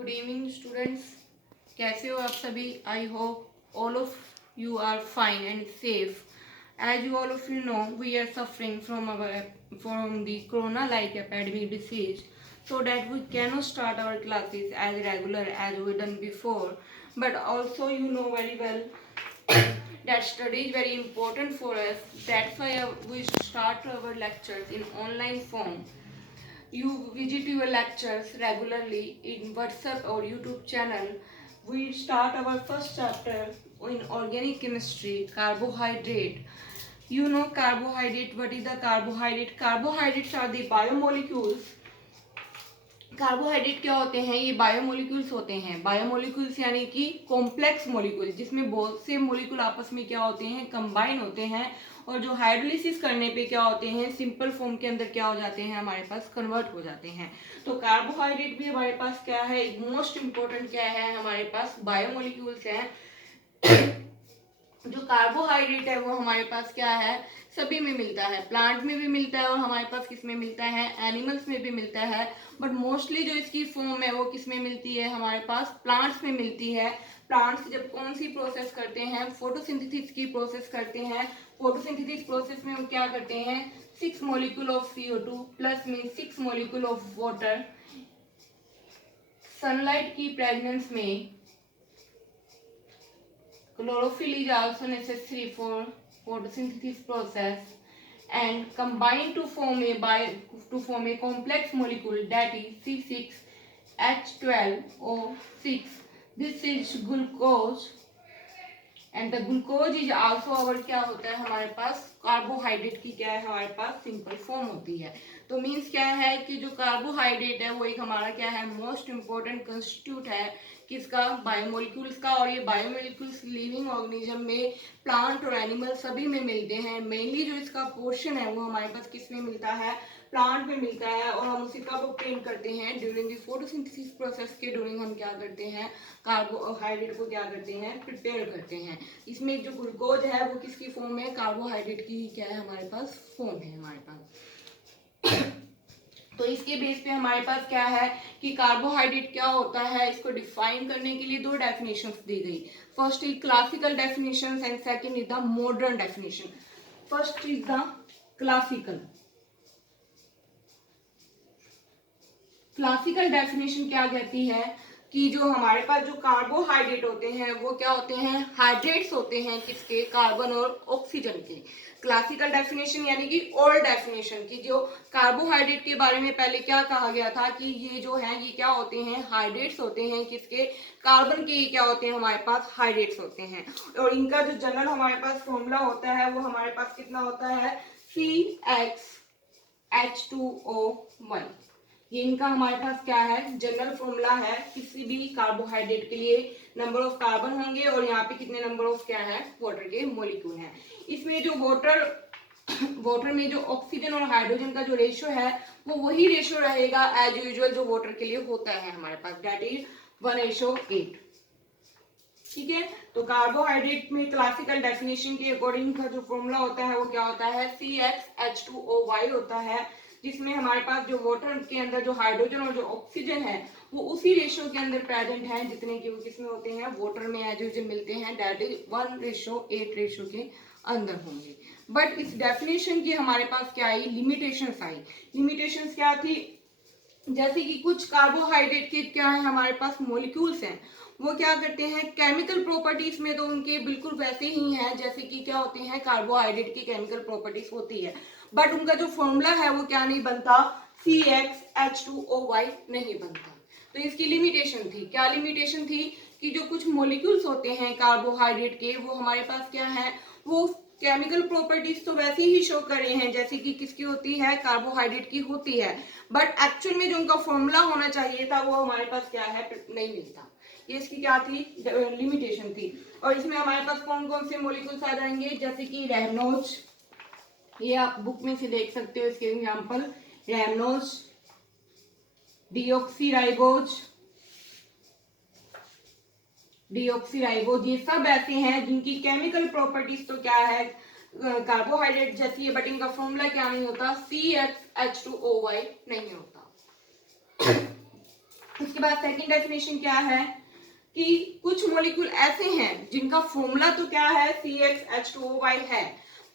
Good evening students, कैसे हो आप सभी। I hope all of you are fine and safe. As you all of you know, we are suffering from the corona like epidemic disease, so that we cannot start our classes as regular as we done before. But also you know very well that study is very important for us. That's why we start our lectures in online form. You visit your lectures regularly in WhatsApp or YouTube channel. We start our first chapter in organic chemistry, carbohydrate. You know carbohydrate, what is the carbohydrate? Carbohydrates are the biomolecules. Carbohydrate क्या होते हैं? ये biomolecules होते हैं। Biomolecules यानी कि complex molecule, जिसमें बहुत से मोलिक्यूल आपस में क्या होते हैं? कंबाइन होते हैं, और जो हाइड्रोलिसिस करने पे क्या होते हैं? सिंपल फॉर्म के अंदर क्या हो जाते हैं? हमारे पास कन्वर्ट हो जाते हैं। तो कार्बोहाइड्रेट भी हमारे पास क्या है? एक मोस्ट इंपॉर्टेंट क्या है? हमारे पास बायोमोलिक्यूल्स हैं। जो कार्बोहाइड्रेट है वो हमारे पास क्या है? सभी में मिलता है, प्लांट में भी मिलता है और हमारे पास किस में मिलता है? एनिमल्स में भी मिलता है। बट मोस्टली जो इसकी फॉर्म है वो किस में मिलती है? हमारे पास प्लांट्स में मिलती है। प्लांट्स जब कौन सी प्रोसेस करते हैं? फोटोसिंथेसिस की प्रोसेस करते हैं। फोटोसिंथेसिस प्रोसेस में वो क्या करते हैं? 6 मॉलिक्यूल ऑफ CO2 प्लस में 6 मॉलिक्यूल ऑफ वाटर सनलाइट की प्रेजेंस में chlorophyll is also necessary for photosynthesis process and combine to form a complex molecule, that is C6H12O6. This is glucose, and the glucose is also our क्या होता है? हमारे पास carbohydrate की क्या है? हमारे पास सिंपल फॉर्म होती है। तो मीन्स क्या है कि जो कार्बोहाइड्रेट है वो एक हमारा क्या है? मोस्ट इंपॉर्टेंट कंस्टिट्यूट है किसका? बायोमोलिक्यूल्स का। और ये बायोमोलिक्यूल्स लिविंग ऑर्गेनिज्म में, प्लांट और एनिमल सभी में मिलते हैं। मेनली जो इसका पोर्शन है वो हमारे पास किस में मिलता है? प्लांट में मिलता है। और हम उसे कब ऑब्टेन करते हैं? ड्यूरिंग द फोटोसिंथेसिस प्रोसेस के ड्यूरिंग हम क्या करते हैं? कार्बोहाइड्रेट को क्या करते हैं? प्रिपेयर करते हैं। इसमें जो ग्लूकोज है वो किसकी फॉर्म है? कार्बोहाइड्रेट की क्या है? हमारे पास फॉर्म है हमारे पास। तो इसके बेस पे हमारे पास क्या है कि कार्बोहाइड्रेट क्या होता है? इसको डिफाइन करने के लिए दो डेफिनेशंस दी गई। First is classical definition and second is the modern definition. First is the classical. Classical definition क्या कहती है कि जो हमारे पास जो कार्बोहाइड्रेट होते हैं वो क्या होते हैं? हाइड्रेट्स होते हैं किसके? कार्बन और ऑक्सीजन के। क्लासिकल डेफिनेशन यानी कि ओल्ड डेफिनेशन की, जो कार्बोहाइड्रेट के बारे में पहले क्या कहा गया था कि ये जो है ये क्या होते हैं? हाइड्रेट्स होते हैं किसके? कार्बन के। ये क्या होते हैं? हमारे पास हाइड्रेट्स होते हैं। और इनका जो जनरल हमारे पास फॉर्मूला होता है वो हमारे पास कितना होता है? CxH2O1। ये इनका हमारे पास क्या है? जनरल फॉर्मूला है। किसी भी कार्बोहाइड्रेट के लिए नंबर ऑफ कार्बन होंगे और यहाँ पे कितने नंबर ऑफ क्या है? वाटर के मॉलिक्यूल हैं। इसमें जो वाटर में जो ऑक्सीजन और हाइड्रोजन का जो रेशियो है वो वही रेशियो रहेगा एज यूजुअल जो वाटर के लिए होता है हमारे पास, दैट इज 1:8। ठीक है। तो कार्बोहाइड्रेट में क्लासिकल डेफिनेशन के अकॉर्डिंग का जो फॉर्मूला होता है वो क्या होता है? CxH2O होता है, जिसमें हमारे पास जो वाटर के अंदर जो हाइड्रोजन और जो ऑक्सीजन है वो उसी रेशियो के अंदर प्रेजेंट है जितने की वो किसमें होते हैं? वाटर में एज यूजुअल मिलते हैं, दैट इज 1:8 रेशियो के अंदर होंगे। बट इस डेफिनेशन की हमारे पास क्या आई? लिमिटेशंस आई। लिमिटेशंस क्या थी? जैसे कि कुछ कार्बोहाइड्रेट के क्या है हमारे पास? मॉलिक्यूल्स हैं, वो क्या करते हैं? केमिकल प्रॉपर्टीज में तो उनके बिल्कुल वैसे ही हैं जैसे कि क्या होते हैं? कार्बोहाइड्रेट की केमिकल प्रॉपर्टीज होती है, बट उनका जो फॉर्मूला है वो क्या नहीं बनता? CxH2O नहीं बनता। तो इसकी लिमिटेशन थी। क्या लिमिटेशन थी? कि जो कुछ मॉलिक्यूल्स होते हैं कार्बोहाइड्रेट के वो हमारे पास क्या है? वो केमिकल प्रॉपर्टीज तो वैसे ही शो कर रहे हैं जैसे कि किसकी होती है? कार्बोहाइड्रेट की होती है, बट एक्चुअल में जो उनका फॉर्मूला होना चाहिए था वो हमारे पास क्या है? नहीं मिलता। ये इसकी क्या थी? लिमिटेशन थी। और इसमें हमारे पास कौन कौन से मॉलिक्यूल्स आ जाएंगे? जैसे कि रैमनोज, ये आप बुक में से देख सकते हो इसके एग्जांपल। रैमनोज, डीऑक्सीराइबोज, ये सब ऐसे हैं जिनकी केमिकल प्रॉपर्टीज तो क्या है? कार्बोहाइड्रेट जैसी है, बट इनका फॉर्मूला क्या नहीं होता? CxH2O नहीं होता। उसके इसके बाद सेकंड डेफिनेशन क्या है कि कुछ मॉलिक्यूल ऐसे हैं जिनका फॉर्मूला तो क्या है CxH2O है,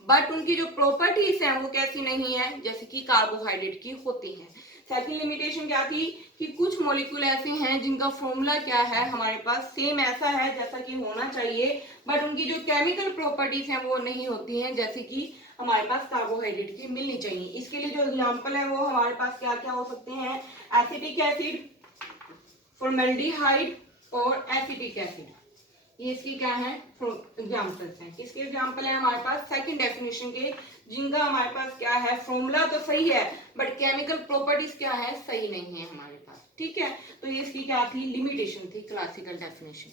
बट उनकी जो प्रॉपर्टीज हैं वो कैसी नहीं है, जैसे कि कार्बोहाइड्रेट की होती हैं। सेकंड लिमिटेशन क्या थी कि कुछ मॉलिक्यूल ऐसे हैं जिनका फॉर्मूला क्या है हमारे पास सेम ऐसा है जैसा कि होना चाहिए, बट उनकी जो केमिकल प्रॉपर्टीज हैं वो नहीं होती हैं जैसे कि हमारे पास कार्बोहाइड्रेट की मिलनी चाहिए। इसके लिए जो एग्जांपल है वो हमारे पास क्या क्या हो सकते हैं, एसिटिक एसिड, फॉर्मेल्डिहाइड और एसिटिक एसिड। ये इसकी क्या है एग्जाम्पल्स हैं। किसके एग्जाम्पल है हमारे पास सेकंड डेफिनेशन के, जिनका हमारे पास क्या है फॉर्मूला तो सही है बट केमिकल प्रॉपर्टीज क्या है सही नहीं है हमारे पास। ठीक है, तो ये इसकी क्या थी लिमिटेशन थी क्लासिकल डेफिनेशन।